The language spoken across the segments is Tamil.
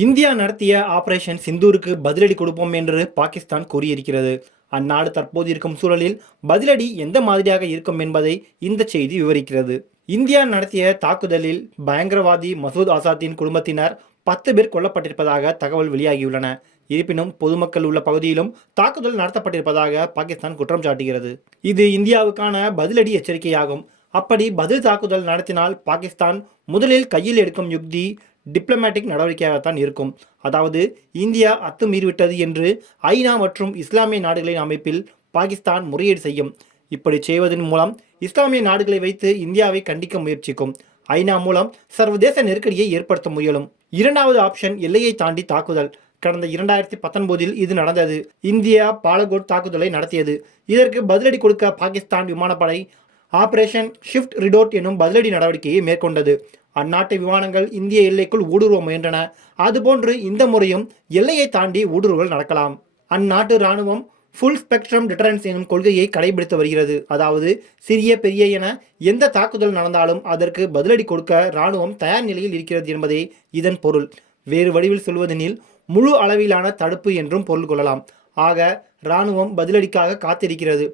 இந்தியா நடத்திய ஆபரேஷன் சிந்தூருக்கு பதிலடி கொடுப்போம் என்று பாகிஸ்தான் கூறியிருக்கிறது. அந்நாடு தற்போது இருக்கும் சூழலில் பதிலடி எந்த மாதிரியாக இருக்கும் என்பதை இந்த செய்தி விவரிக்கிறது. இந்தியா நடத்திய தாக்குதலில் பயங்கரவாதி மசூத் ஆசாத்தின் குடும்பத்தினர் பத்து பேர் கொல்லப்பட்டிருப்பதாக தகவல் வெளியாகியுள்ளன. இருப்பினும் பொதுமக்கள் உள்ள பகுதியிலும் தாக்குதல் நடத்தப்பட்டிருப்பதாக பாகிஸ்தான் குற்றம் சாட்டுகிறது. இது இந்தியாவுக்கான பதிலடி எச்சரிக்கையாகும். அப்படி பதில் தாக்குதல் நடத்தினால் பாகிஸ்தான் முதலில் கையில் எடுக்கும் யுக்தி டிப்ளமேட்டிக் நடவடிக்கையாகத்தான் இருக்கும். அதாவது இந்தியா அத்துமீறிவிட்டது என்று ஐநா மற்றும் இஸ்லாமிய நாடுகளின் அமைப்பில் பாகிஸ்தான் முறையீடு செய்யும். இப்படி செய்வதன் மூலம் இஸ்லாமிய நாடுகளை வைத்து இந்தியாவை கண்டிக்க முயற்சிக்கும். ஐநா மூலம் சர்வதேச நெருக்கடியை ஏற்படுத்த முயலும். இரண்டாவது ஆப்ஷன் எல்லையை தாண்டி தாக்குதல். கடந்த இரண்டாயிரத்தி பத்தொன்பதில் இது நடந்தது. இந்தியா பாலகோட் தாக்குதலை நடத்தியது. இதற்கு பதிலடி கொடுக்க பாகிஸ்தான் விமானப்படை ஆபரேஷன் ஷிஃப்ட் ரிடோட் எனும் பதிலடி நடவடிக்கையை மேற்கொண்டது. அந்நாட்டு விமானங்கள் இந்திய எல்லைக்குள் ஊடுருவ முயன்றன. அதுபோன்று இந்த முறையும் எல்லையை தாண்டி ஊடுருவல் நடக்கலாம். அந்நாட்டு இராணுவம் ஃபுல் ஸ்பெக்ட்ரம் டிட்டரன்ஸ் எனும் கொள்கையை கடைபிடித்து வருகிறது. அதாவது சிறிய பெரிய என எந்த தாக்குதல் நடந்தாலும் அதற்கு பதிலடி கொடுக்க இராணுவம் தயார் நிலையில் இருக்கிறது என்பதே இதன் பொருள். வேறு வடிவில் சொல்வதெனில் முழு அளவிலான தடுப்பு என்றும் பொருள் கொள்ளலாம். ஆக இராணுவம் பதிலடிக்காக காத்திருக்கிறது.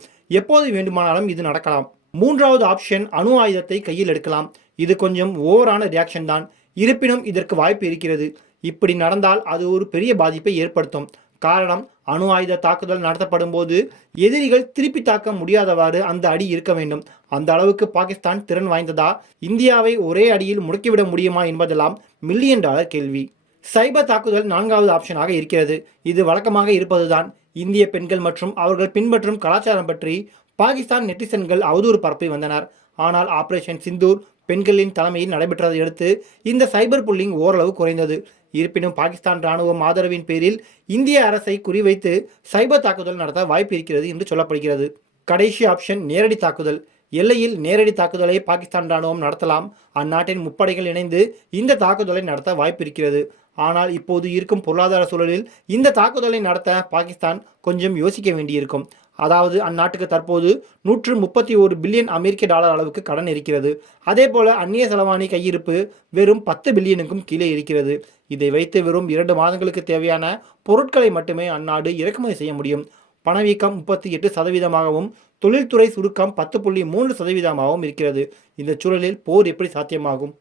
எப்போது வேண்டுமானாலும் இது நடக்கலாம். மூன்றாவது ஆப்ஷன் அணு ஆயுதத்தை கையில் எடுக்கலாம். இது கொஞ்சம் ஓவரான ரியாக்ஷன் தான். இருப்பினும் இதற்கு வாய்ப்பு இருக்கிறது. இப்படி நடந்தால் அது ஒரு பெரிய பாதிப்பை ஏற்படுத்தும். காரணம் அணு ஆயுத தாக்குதல் நடத்தப்படும் போது எதிரிகள் திருப்பி தாக்க முடியாதவாறு அந்த அடி இருக்க வேண்டும். அந்த அளவுக்கு பாகிஸ்தான் திறன் வாய்ந்ததா? இந்தியாவை ஒரே அடியில் முடக்கிவிட முடியுமா என்பதெல்லாம் மில்லியன் டாலர் கேள்வி. சைபர் தாக்குதல் நான்காவது ஆப்ஷனாக இருக்கிறது. இது வழக்கமாக இருப்பதுதான். இந்திய பெண்கள் மற்றும் அவர்கள் பின்பற்றும் கலாச்சாரம் பற்றி பாகிஸ்தான் நெட்டிசன்கள் அவதூறு பரப்பி வந்தனர். ஆனால் ஆபரேஷன் சிந்தூர் பெண்களின் தலைமையில் நடைபெற்றதை அடுத்து இந்த சைபர் புல்லிங் ஓரளவு குறைந்தது. இருப்பினும் பாகிஸ்தான் ராணுவம் ஆதரவின் பேரில் இந்திய அரசை குறிவைத்து சைபர் தாக்குதல் நடத்த வாய்ப்பு இருக்கிறது என்று சொல்லப்படுகிறது. கடைசி ஆப்ஷன் நேரடி தாக்குதல். எல்லையில் நேரடி தாக்குதலை பாகிஸ்தான் ராணுவம் நடத்தலாம். அந்நாட்டின் முப்படைகள் இணைந்து இந்த தாக்குதலை நடத்த வாய்ப்பு இருக்கிறது. ஆனால் இப்போது இருக்கும் பொருளாதார சூழலில் இந்த தாக்குதலை நடத்த பாகிஸ்தான் கொஞ்சம் யோசிக்க வேண்டியிருக்கும். அதாவது அந்நாட்டுக்கு தற்போது நூற்று முப்பத்தி ஒரு பில்லியன் அமெரிக்க டாலர் அளவுக்கு கடன் இருக்கிறது. அதே போல அந்நிய செலவாணி கையிருப்பு வெறும் பத்து பில்லியனுக்கும் கீழே இருக்கிறது. இதை வைத்து வெறும் இரண்டு மாதங்களுக்கு தேவையான பொருட்களை மட்டுமே அந்நாடு இறக்குமதி செய்ய முடியும். பணவீக்கம் முப்பத்தி எட்டு சதவீதமாகவும் தொழில்துறை சுருக்கம் பத்து புள்ளி மூன்று சதவீதமாகவும் இருக்கிறது. இந்த சூழலில் போர் எப்படி சாத்தியமாகும்?